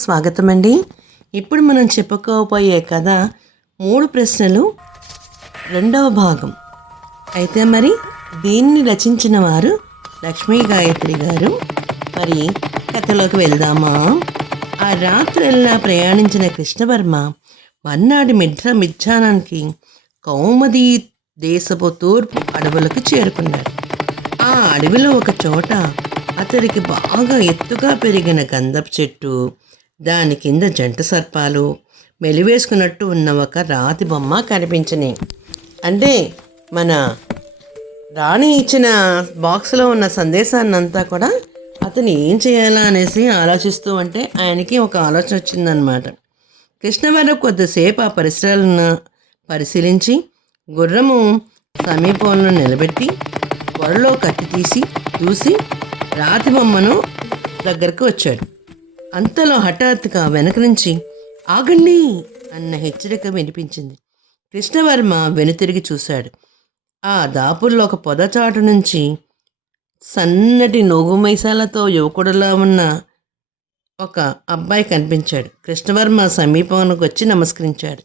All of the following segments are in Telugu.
స్వాగతం అండి. ఇప్పుడు మనం చెప్పుకోబోయే కథ 3 ప్రశ్నలు రెండవ భాగం. అయితే మరి దీన్ని రచించిన వారు లక్ష్మీ గాయత్రి గారు. మరి కథలోకి వెళ్దామా? ఆ రాత్రెల్లా ప్రయాణించిన కృష్ణవర్మ మర్నాటి మిథ్యానానికి కౌముదీ దేశపు తూర్పు అడవులకు చేరుకున్నాడు. ఆ అడవిలో ఒక చోట అతడికి బాగా ఎత్తుగా పెరిగిన గంధపు చెట్టు, దాని కింద జంట సర్పాలు మెలివేసుకున్నట్టు ఉన్న ఒక రాతి బొమ్మ కనిపించినాయి. అంటే మన రాణి ఇచ్చిన బాక్స్లో ఉన్న సందేశాన్నంతా కూడా అతను ఏం చేయాలా అనేసి ఆలోచిస్తూ ఉంటే ఆయనకి ఒక ఆలోచన వచ్చిందనమాట. కృష్ణవర్మ కొద్దిసేపు ఆ పరిసరాలను పరిశీలించి గుర్రము సమీపంలో నిలబెట్టి త్వరలో కత్తి తీసి చూసి రాతి బొమ్మను దగ్గరకు వచ్చాడు. అంతలో హఠాత్తుగా వెనక నుంచి ఆగండి అన్న హెచ్చరిక వినిపించింది. కృష్ణవర్మ వెనుతిరిగి చూశాడు. ఆ దాపుల్లో ఒక పొదచాటు నుంచి సన్నటి నోగుమైసాలతో యువకుడిలా ఉన్న ఒక అబ్బాయి కనిపించాడు. కృష్ణవర్మ సమీపానికి వచ్చి నమస్కరించాడు.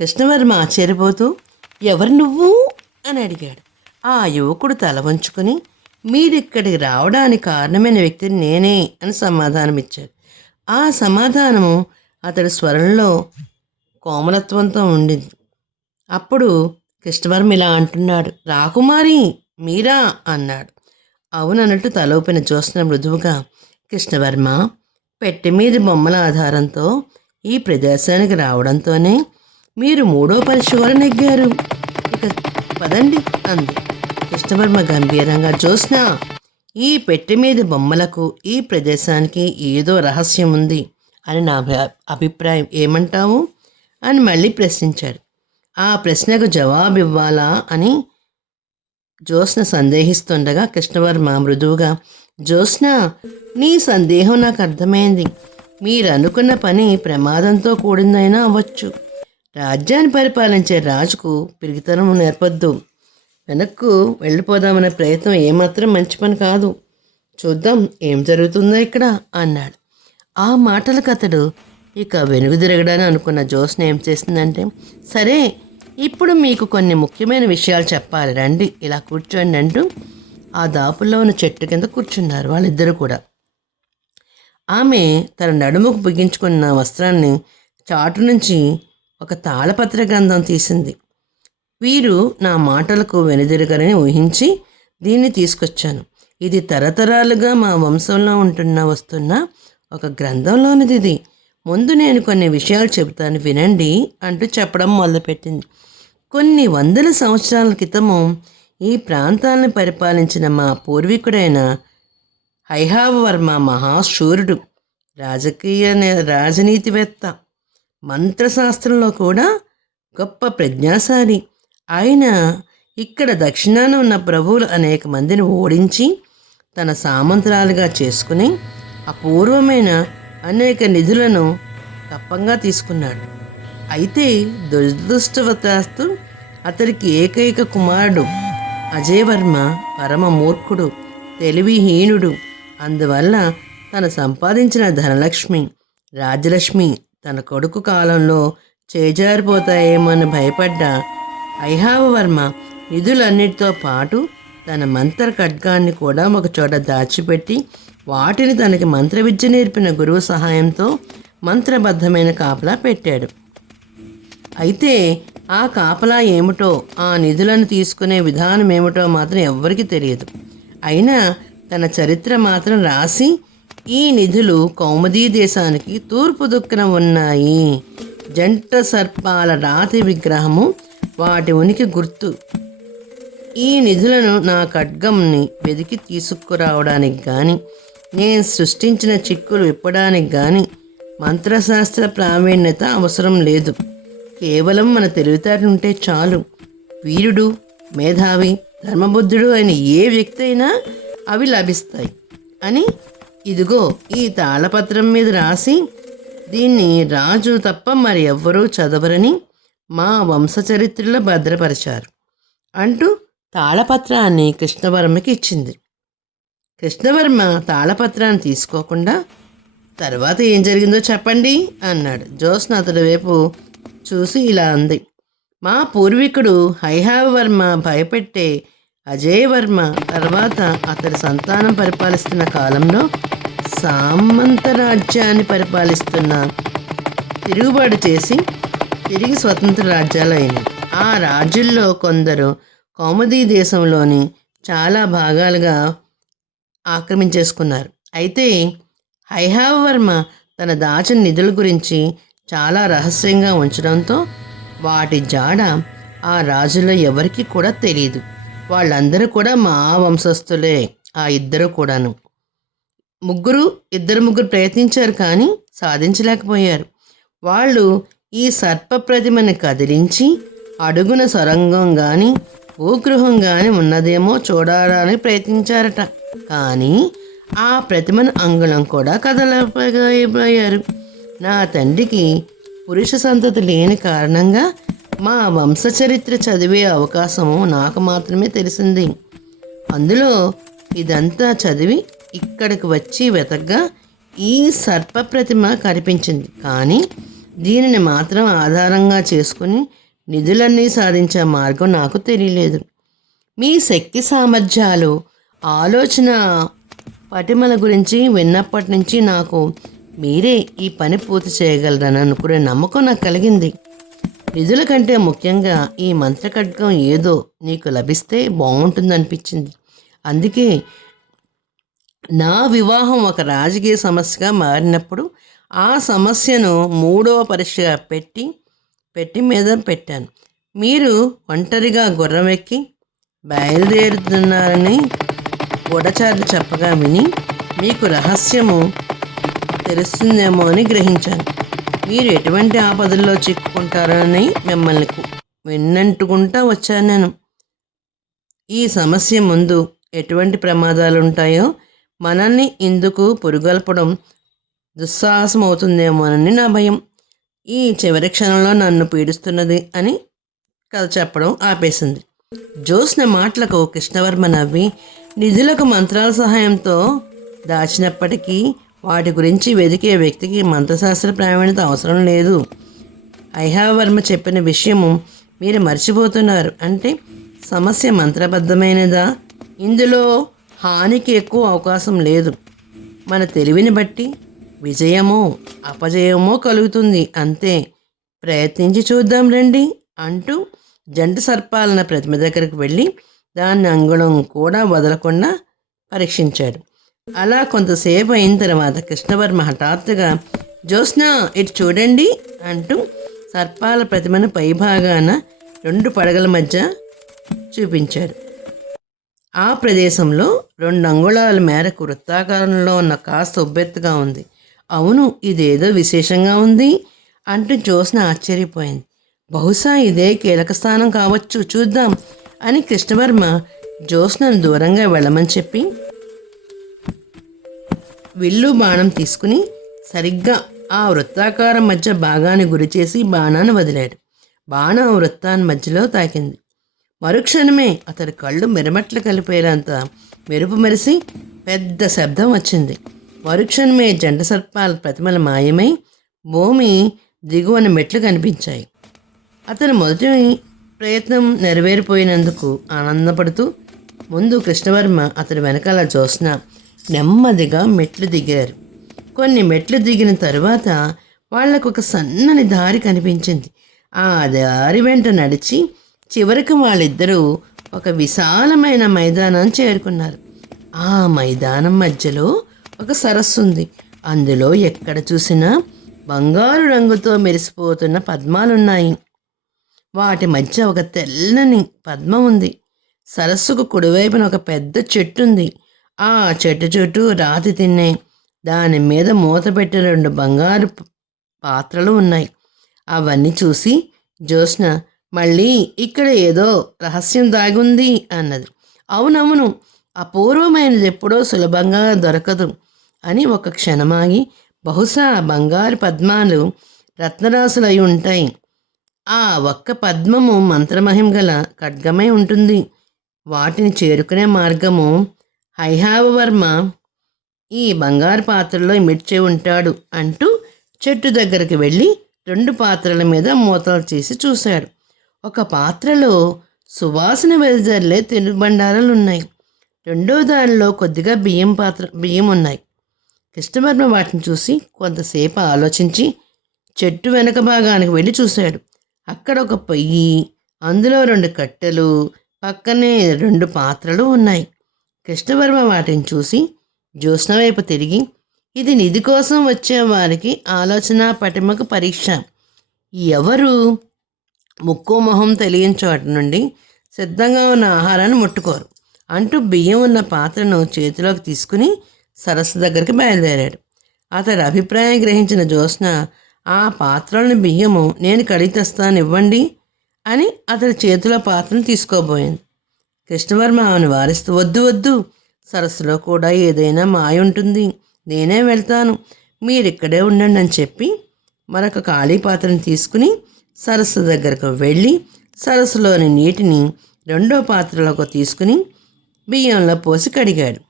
కృష్ణవర్మ ఆశ్చర్యపోతూ ఎవరు నువ్వు అని అడిగాడు. ఆ యువకుడు తల వంచుకొని మీరిక్కడికి రావడానికి కారణమైన వ్యక్తిని నేనే అని సమాధానమిచ్చాడు. ఆ సమాధానము అతడి స్వరంలో కోమలత్వంతో ఉండింది. అప్పుడు కృష్ణవర్మ ఇలా అంటున్నాడు, రాకుమారి మీరా అన్నాడు. అవునన్నట్టు తలూపిన జ్యోత్స్న మృదువుగా, కృష్ణవర్మ పెట్టె మీద బొమ్మల ఆధారంతో ఈ ప్రదేశానికి రావడంతోనే మీరు 3వ పరీక్ష నెగ్గారు. ఇక పదండి అంది. కృష్ణవర్మ గంభీరంగా, జ్యోత్స్న ఈ పెట్టె మీద బొమ్మలకు ఈ ప్రదేశానికి ఏదో రహస్యం ఉంది అని నా అభిప్రాయం, ఏమంటావు అని మళ్ళీ ప్రశ్నించాడు. ఆ ప్రశ్నకు జవాబు ఇవ్వాలా అని జ్యోత్స్న సందేహిస్తుండగా కృష్ణవర్మ మృదువుగా, జ్యోత్స్న నీ సందేహం నాకు అర్థమైంది. మీరు అనుకున్న పని ప్రమాదంతో కూడిందైనా అవ్వచ్చు. రాజ్యాన్ని పరిపాలించే రాజుకు పిరిగితనం నేర్పొద్దు. వెనక్కు వెళ్ళిపోదామనే ప్రయత్నం ఏమాత్రం మంచి పని కాదు. చూద్దాం ఏం జరుగుతుందో ఇక్కడ అన్నాడు. ఆ మాటలకు అతడు ఇక వెనుగుదిరగడాని అనుకున్న జ్యోత్స్న ఏం చేసిందంటే, సరే ఇప్పుడు మీకు కొన్ని ముఖ్యమైన విషయాలు చెప్పాలి, రండి ఇలా కూర్చోండి అంటూ ఆ దాపుల్లో ఉన్న చెట్టు కింద కూర్చున్నారు వాళ్ళిద్దరూ కూడా. ఆమె తన నడుముకు బిగించుకున్న వస్త్రాన్ని చాటు నుంచి ఒక తాళపత్ర గ్రంథం తీసింది. వీరు నా మాటలకు వెనుదిరగరని ఊహించి దీన్ని తీసుకొచ్చాను. ఇది తరతరాలుగా మా వంశంలో వస్తున్న ఒక గ్రంథంలోనిది. ఇది ముందు నేను కొన్ని విషయాలు చెబుతాను వినండి అంటూ చెప్పడం మొదలుపెట్టింది. కొన్ని వందల సంవత్సరాల క్రితము ఈ ప్రాంతాలను పరిపాలించిన మా పూర్వీకుడైన హైహవర్మ మహాశూరుడు, రాజనీతివేత్త, మంత్రశాస్త్రంలో కూడా గొప్ప ప్రజ్ఞాశాలి. ఆయన ఇక్కడ దక్షిణాన ఉన్న ప్రభువులు అనేక మందిని ఓడించి తన సామంతురాలుగా చేసుకుని అపూర్వమైన అనేక నిధులను తప్పంగా తీసుకున్నాడు. అయితే దురదృష్టవశాత్తు అతడికి ఏకైక కుమారుడు అజయవర్మ పరమ మూర్ఖుడు, తెలివిహీనుడు. అందువల్ల తను సంపాదించిన ధనలక్ష్మి, రాజ్యలక్ష్మి తన కొడుకు కాలంలో చేజారిపోతాయేమని భయపడ్డ ఐహావవర్మ నిధులన్నిటితో పాటు తన మంత్ర ఖడ్గాన్ని కూడా ఒకచోట దాచిపెట్టి వాటిని తనకి మంత్ర విద్య నేర్పిన గురువు సహాయంతో మంత్రబద్ధమైన కాపలా పెట్టాడు. అయితే ఆ కాపలా ఏమిటో, ఆ నిధులను తీసుకునే విధానం ఏమిటో మాత్రం ఎవ్వరికీ తెలియదు. అయినా తన చరిత్ర మాత్రం రాసి ఈ నిధులు కౌముదీ దేశానికి తూర్పు దిక్కున ఉన్నాయి. జంట సర్పాల రాతి విగ్రహము వాటి ఉనికి గుర్తు. ఈ నిధులను నా ఖడ్గంని వెతికి తీసుకురావడానికి కానీ, నేను సృష్టించిన చిక్కులు విప్పడానికి కానీ మంత్రశాస్త్ర ప్రావీణ్యత అవసరం లేదు. కేవలం మన తెలివితేటలు ఉంటే చాలు. వీరుడు, మేధావి, ధర్మబుద్ధుడు అయిన ఏ వ్యక్తి అయినా అవి లభిస్తాయి అని ఇదిగో ఈ తాళపత్రం మీద రాసి దీన్ని రాజు తప్ప మరి ఎవ్వరూ చదవరని మా వంశచరిత్రలో భద్రపరిచారు అంటూ తాళపత్రాన్ని కృష్ణవర్మకి ఇచ్చింది. కృష్ణవర్మ తాళపత్రాన్ని తీసుకోకుండా తర్వాత ఏం జరిగిందో చెప్పండి అన్నాడు. జ్యోత్స్న అతడి వైపు చూసి ఇలా అంది. మా పూర్వీకుడు హైహవర్మ భయపెట్టే అజయవర్మ తర్వాత అతడి సంతానం పరిపాలిస్తున్న కాలంలో సామంత రాజ్యాన్ని పరిపాలిస్తున్న తిరుగుబాటు చేసి తిరిగి స్వతంత్ర రాజ్యాలు అయినాయి. ఆ రాజుల్లో కొందరు కౌముదీ దేశంలోని చాలా భాగాలుగా ఆక్రమించేసుకున్నారు. అయితే హైహవర్మ తన దాచిన నిధుల గురించి చాలా రహస్యంగా ఉంచడంతో వాటి జాడ ఆ రాజుల్లో ఎవరికి కూడా తెలియదు. వాళ్ళందరూ కూడా మా వంశస్థులే. ఆ ఇద్దరు కూడాను ఇద్దరు ముగ్గురు ప్రయత్నించారు కానీ సాధించలేకపోయారు. వాళ్ళు ఈ సర్ప ప్రతిమని కదిలించి అడుగున సొరంగం కానీ భూగృహం కానీ ఉన్నదేమో చూడాలని ప్రయత్నించారట. కానీ ఆ ప్రతిమను అంగుళం కూడా కదలపోయారు. నా తండ్రికి పురుష సంతతి లేని కారణంగా మా వంశచరిత్ర చదివే అవకాశము నాకు మాత్రమే తెలిసింది. అందులో ఇదంతా చదివి ఇక్కడికి వచ్చి వెతగ్గా ఈ సర్ప ప్రతిమ కనిపించింది. కానీ దీనిని మాత్రం ఆధారంగా చేసుకుని నిధులన్నీ సాధించే మార్గం నాకు తెలియలేదు. మీ శక్తి సామర్థ్యాలు, ఆలోచన పటిమల గురించి విన్నప్పటి నుంచి నాకు మీరే ఈ పని పూర్తి చేయగలరని అనుకునే నమ్మకం నాకు కలిగింది. నిధుల కంటే ముఖ్యంగా ఈ మంత్రఖడ్గం ఏదో నీకు లభిస్తే బాగుంటుందనిపించింది. అందుకే నా వివాహం ఒక రాజకీయ సమస్యగా మారినప్పుడు ఆ సమస్యను 3వ పరీక్షగా పెట్టి మీద పెట్టాను. మీరు ఒంటరిగా గుర్రం ఎక్కి బయలుదేరుతున్నారని గూఢచారులు చెప్పగా విని మీకు రహస్యము తెలుస్తుందేమో అని గ్రహించాను. మీరు ఎటువంటి ఆపదల్లో చిక్కుకుంటారని మిమ్మల్ని విన్నంటుకుంటా వచ్చాను నేను. ఈ సమస్య ముందు ఎటువంటి ప్రమాదాలు ఉంటాయో మనల్ని ఇందుకు పురుగొల్పడం దుస్సాహసం అవుతుందేమోనని నా భయం. ఈ చివరి క్షణంలో నన్ను పీడిస్తున్నది అని కథ చెప్పడం ఆపేసింది. జ్యోత్స్న మాటలకు కృష్ణవర్మ నవ్వి, నిధులకు మంత్రాల సహాయంతో దాచినప్పటికీ వాటి గురించి వెతికే వ్యక్తికి మంత్రశాస్త్ర ప్రావీణ్యత అవసరం లేదు. హైహవర్మ చెప్పిన విషయము మీరు మర్చిపోతున్నారు. అంటే సమస్య మంత్రబద్ధమైనదా? ఇందులో హానికి ఎక్కువ అవకాశం లేదు. మన తెలివిని బట్టి విజయమో అపజయమో కలుగుతుంది అంతే. ప్రయత్నించి చూద్దాం రండి అంటూ జంట సర్పాలన ప్రతిమ దగ్గరికి వెళ్ళి దాన్ని అంగుళం కూడా వదలకుండా పరీక్షించాడు. అలా కొంతసేపు అయిన తర్వాత కృష్ణవర్మ హఠాత్తుగా జ్యోత్స్న ఇటు చూడండి అంటూ సర్పాల ప్రతిమను పైభాగాన 2 పడగల మధ్య చూపించాడు. ఆ ప్రదేశంలో 2 అంగుళాల మేరకు వృత్తాకారంలో ఉన్న కాస్త ఉబ్బెత్తుగా ఉంది. అవును, ఇదేదో విశేషంగా ఉంది అంటూ జ్యోత్స్న ఆశ్చర్యపోయింది. బహుశా ఇదే కీలక స్థానం కావచ్చు, చూద్దాం అని కృష్ణవర్మ జ్యోత్స్నను దూరంగా వెళ్ళమని చెప్పి విల్లు బాణం తీసుకుని సరిగ్గా ఆ వృత్తాకారం మధ్య భాగాన్ని గురిచేసి బాణాన్ని వదిలాడు. బాణం వృత్తాన్ని మధ్యలో తాకింది. మరుక్షణమే అతడి కళ్ళు మిరమట్లు కలిపేంత మెరుపు మెరిసి పెద్ద శబ్దం వచ్చింది. మరుక్షణమే జంట సర్పాల ప్రతిమల మాయమై భూమి దిగువన మెట్లు కనిపించాయి. అతను మొదటి ప్రయత్నం నెరవేరిపోయినందుకు ఆనందపడుతూ ముందు కృష్ణవర్మ అతడి వెనకాల జ్యోత్స్న నెమ్మదిగా మెట్లు దిగారు. కొన్ని మెట్లు దిగిన తరువాత వాళ్లకు ఒక సన్నని దారి కనిపించింది. ఆ దారి వెంట నడిచి చివరికి వాళ్ళిద్దరూ ఒక విశాలమైన మైదానం చేరుకున్నారు. ఆ మైదానం మధ్యలో ఒక సరస్సు ఉంది. అందులో ఎక్కడ చూసినా బంగారు రంగుతో మెరిసిపోతున్న పద్మాలున్నాయి. వాటి మధ్య ఒక తెల్లని పద్మం ఉంది. సరస్సుకు కుడివైపున ఒక పెద్ద చెట్టు ఉంది. ఆ చెట్టు చుట్టూ రాతి తిన్నే, దాని మీద మూత పెట్టిన 2 బంగారు పాత్రలు ఉన్నాయి. అవన్నీ చూసి జ్యోత్స్న మళ్ళీ ఇక్కడ ఏదో రహస్యం దాగుంది అన్నది. అవునవును, అపూర్వమైనది ఎప్పుడో సులభంగా దొరకదు అని ఒక క్షణమాగి, బహుశా బంగారు పద్మాలు రత్నరాశులై ఉంటాయి. ఆ ఒక్క పద్మము మంత్రమహిమ గల ఖడ్గమై ఉంటుంది. వాటిని చేరుకునే మార్గము హైహవర్మ ఈ బంగారు పాత్రలో మిర్చి ఉంటాడు అంటూ చెట్టు దగ్గరికి వెళ్ళి 2 పాత్రల మీద మూతలు చేసి చూశాడు. ఒక పాత్రలో సువాసన వెదజల్లే తినుబండారాలు ఉన్నాయి. రెండో దానిలో కొద్దిగా బియ్యం ఉన్నాయి. కృష్ణవర్మ వాటిని చూసి కొంతసేపు ఆలోచించి చెట్టు వెనక భాగానికి వెళ్ళి చూశాడు. అక్కడ ఒక పొయ్యి, అందులో 2 కట్టెలు, పక్కనే 2 పాత్రలు ఉన్నాయి. కృష్ణవర్మ వాటిని చూసి జ్యోత్స్న వైపు తిరిగి, ఇది నిధి కోసం వచ్చే వారికి ఆలోచన పటిమకు పరీక్ష. ఎవరు ముక్కు మొహం తెలియని చోట నుండి సిద్ధంగా ఉన్న ఆహారాన్ని ముట్టుకోరు అంటూ బియ్యం ఉన్న పాత్రను చేతిలోకి తీసుకుని సరస్సు దగ్గరికి బయలుదేరాడు. అతడి అభిప్రాయం గ్రహించిన జ్యోత్స్న, ఆ పాత్రలోని బియ్యము నేను కడిగి తెస్తాను ఇవ్వండి అని అతడి చేతిలో పాత్రను తీసుకోబోయింది. కృష్ణవర్మ ఆమెను వారిస్తూ, వద్దు వద్దు, సరస్సులో కూడా ఏదైనా మాయ ఉంటుంది, నేనే వెళ్తాను, మీరిక్కడే ఉండండి అని చెప్పి మరొక ఖాళీ పాత్రను తీసుకుని సరస్సు దగ్గరకు వెళ్ళి సరస్సులోని నీటిని 2వ పాత్రలోకి తీసుకుని బియ్యంలో పోసి కడిగాడు.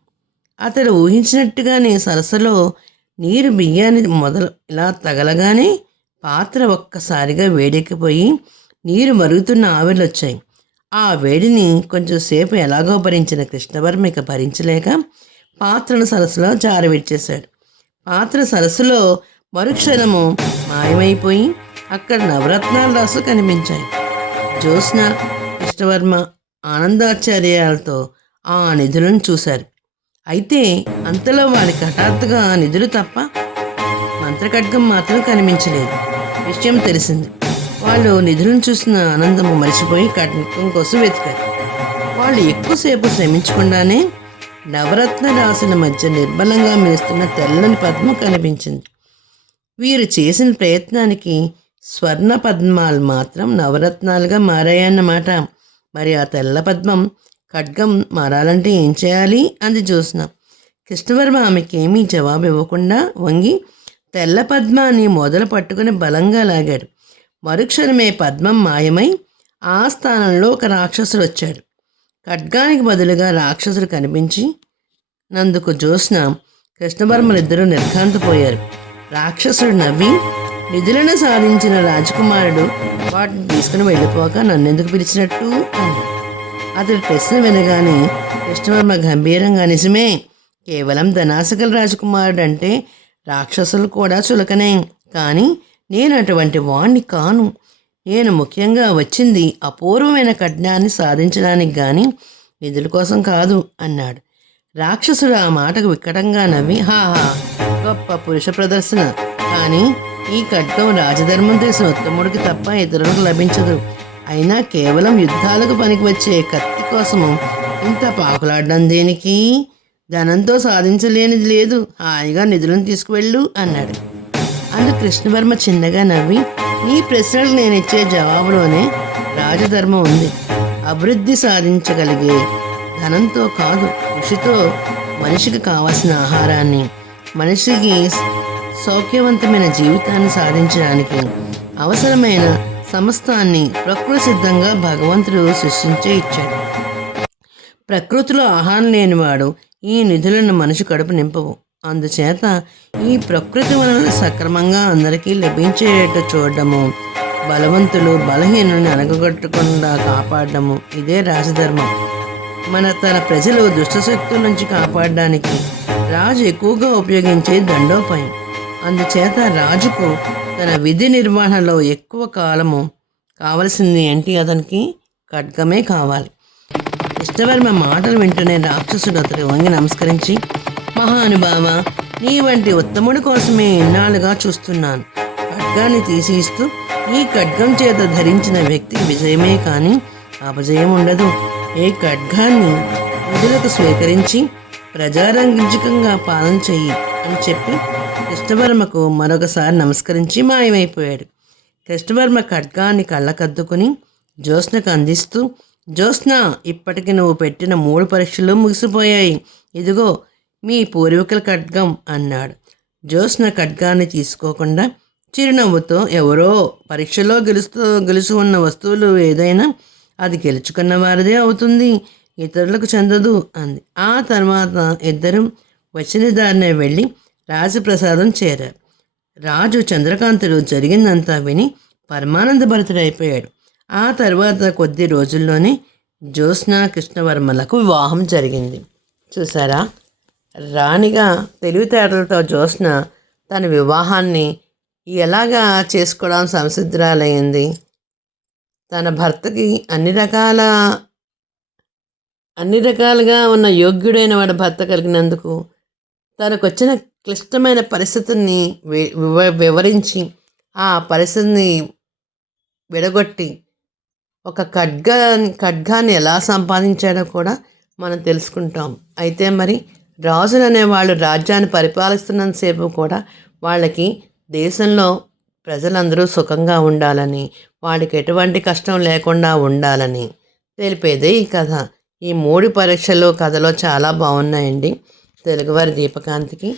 అతడు ఊహించినట్టుగానే సరస్సులో నీరు బియ్యాన్ని ఇలా తగలగానే పాత్ర ఒక్కసారిగా వేడెక్కిపోయి నీరు మరుగుతున్న ఆవిర్లు వచ్చాయి. ఆ వేడిని కొంచెం సేపు ఎలాగో భరించిన కృష్ణవర్మ ఇక భరించలేక పాత్రను సరస్సులో జారవిడ్చేశాడు. పాత్ర సరస్సులో మరుక్షణము మాయమైపోయి అక్కడ నవరత్నాల రాసు కనిపించాయి. జ్యోత్స్న, కృష్ణవర్మ ఆనందాశ్చర్యాలతో ఆ నిధులను చూశారు. అయితే అంతలో వారికి హఠాత్తుగా ఆ నిధులు తప్ప మంత్రఖడ్గం మాత్రం కనిపించలేదు. విషయం తెలిసింది. వాళ్ళు నిధులను చూసిన ఆనందము మరిచిపోయి ఖడ్గం కోసం వెతికారు. వాళ్ళు ఎక్కువసేపు శ్రమించకుండానే నవరత్న రాసుల మధ్య నిర్బలంగా మెరుస్తున్న తెల్లని పద్మం కనిపించింది. వీరు చేసిన ప్రయత్నానికి స్వర్ణ పద్మాలు మాత్రం నవరత్నాలుగా మారాయన్నమాట. మరి ఆ తెల్ల పద్మం ఖడ్గం మారాలంటే ఏం చేయాలి అంది జ్యోత్స్న. కృష్ణవర్మ ఆమెకేమీ జవాబు ఇవ్వకుండా వంగి తెల్ల పద్మాన్ని మొదలు పట్టుకుని బలంగా లాగాడు. మరుక్షణమే పద్మం మాయమై ఆ స్థానంలో ఒక రాక్షసుడు వచ్చాడు. ఖడ్గానికి బదులుగా రాక్షసుడు కనిపించి నందుకు జ్యోత్స్న, కృష్ణవర్మలిద్దరూ నిర్ఘాంతపోయారు. రాక్షసుడు నవ్వి, నిధులను సాధించిన రాజకుమారుడు వాటిని తీసుకుని వెళ్ళిపోక నన్నెందుకు పిలిచినట్టు అన్నాడు. అతడి ప్రశ్న వినగానే కృష్ణవర్మ గంభీరంగా, నిజమే, కేవలం ధనాశకల రాజకుమారుడు అంటే రాక్షసులు కూడా చులకనే, కానీ నేను అటువంటి వాణ్ణి కాను. నేను ముఖ్యంగా వచ్చింది అపూర్వమైన ఖడ్గాన్ని సాధించడానికి కానీ నిధుల కోసం కాదు అన్నాడు. రాక్షసుడు ఆ మాటకు వికటంగా నవ్వి, హాహా, గొప్ప పురుష ప్రదర్శన, కానీ ఈ ఖడ్గం రాజధర్మం తెలిసిన ఉత్తముడికి తప్ప ఇతరులకు లభించదు. అయినా కేవలం యుద్ధాలకు పనికి వచ్చే కత్తి కోసము ఇంత పాకులాడడం దేనికి? ధనంతో సాధించలేనిది లేదు, హాయిగా నిధులను తీసుకువెళ్ళు అన్నాడు. అందుకు కృష్ణవర్మ చిన్నగా నవ్వి, నీ ప్రశ్నలకు నేను ఇచ్చే జవాబులోనే రాజధర్మం ఉంది. అభివృద్ధి సాధించగలిగే ధనంతో కాదు, కృషితో మనిషికి కావాల్సిన ఆహారాన్ని, మనిషికి సౌఖ్యవంతమైన జీవితాన్ని సాధించడానికి అవసరమైన సమస్తాన్ని ప్రకృతి సిద్ధంగా భగవంతుడు సృష్టించే ఇచ్చాడు. ప్రకృతిలో ఆహారం లేనివాడు ఈ నిధులను మనిషి కడుపు నింపవు. అందుచేత ఈ ప్రకృతి వలన సక్రమంగా అందరికీ లభించేటట్టు చూడడము, బలవంతులు బలహీనుని అణగగొట్టకుండా కాపాడడము, ఇదే రాజధర్మం. తన ప్రజలు దుష్టశక్తుల నుంచి కాపాడడానికి రాజు ఎక్కువగా ఉపయోగించే దండోపాయం. అందుచేత రాజుకు తన విధి నిర్వహణలో ఎక్కువ కాలము కావలసింది ఏంటి? అతనికి ఖడ్గమే కావాలి. కృష్ణవర్మ మాటలు వింటూనే రాక్షసుడు అతడు వంగి నమస్కరించి, మహానుభావ, నీ వంటి ఉత్తముడి కోసమే ఎన్నాళ్ళుగా చూస్తున్నాను. ఖడ్గాన్ని తీసి ఇస్తూ, ఈ ఖడ్గం చేత ధరించిన వ్యక్తికి విజయమే కానీ అపజయం ఉండదు. ఈ ఖడ్గాన్ని ప్రజలకు స్వీకరించి ప్రజారంజకంగా పాలన చెయ్యి అని చెప్పి కృష్ణవర్మకు మరొకసారి నమస్కరించి మాయమైపోయాడు. కృష్ణవర్మ ఖడ్గాన్ని కళ్ళకద్దుకుని జ్యోత్స్నకు అందిస్తూ, జ్యోత్స్న, ఇప్పటికి నువ్వు పెట్టిన 3 పరీక్షలు ముగిసిపోయాయి. ఇదిగో మీ పూర్వీకుల ఖడ్గం అన్నాడు. జ్యోత్స్న ఖడ్గాన్ని తీసుకోకుండా చిరునవ్వుతో, ఎవరో పరీక్షలో గెలుచు ఉన్న వస్తువులు ఏదైనా అది గెలుచుకున్న వారిదే అవుతుంది, ఇతరులకు చెందదు అంది. ఆ తర్వాత ఇద్దరు వచ్చిన దారినే వెళ్ళి రాజప్రసాదం చేరారు. రాజు చంద్రకాంతుడు జరిగిందంతా విని పరమానందభరితుడైపోయాడు. ఆ తర్వాత కొద్ది రోజుల్లోనే జ్యోత్స్న కృష్ణవర్మలకు వివాహం జరిగింది. చూసారా, రాణిగా తెలివితేటలతో జ్యోత్స్న తన వివాహాన్ని ఎలాగా చేసుకోవడం సంసిద్ధురాలయ్యింది. తన భర్తకి అన్ని రకాలుగా ఉన్న యోగ్యుడైన వాడి భర్త కలిగినందుకు తనకు వచ్చిన క్లిష్టమైన పరిస్థితుల్ని వివరించి ఆ పరిస్థితిని విడగొట్టి ఒక ఖడ్గాన్ని ఎలా సంపాదించాడో కూడా మనం తెలుసుకుంటాం. అయితే మరి రాజులు అనేవాళ్ళు రాజ్యాన్ని పరిపాలిస్తున్నంతసేపు కూడా వాళ్ళకి దేశంలో ప్రజలందరూ సుఖంగా ఉండాలని, వాళ్ళకి ఎటువంటి కష్టం లేకుండా ఉండాలని తెలిపేదే ఈ కథ. ఈ 3 పరీక్షలు కథలో చాలా బాగున్నాయండి. తెలుగువారి దీపకాంతికి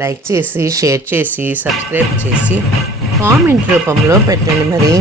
లైక్ చేసి, షేర్ చేసి, సబ్స్క్రైబ్ చేసి కామెంట్ రూపంలో పెట్టండి మరి.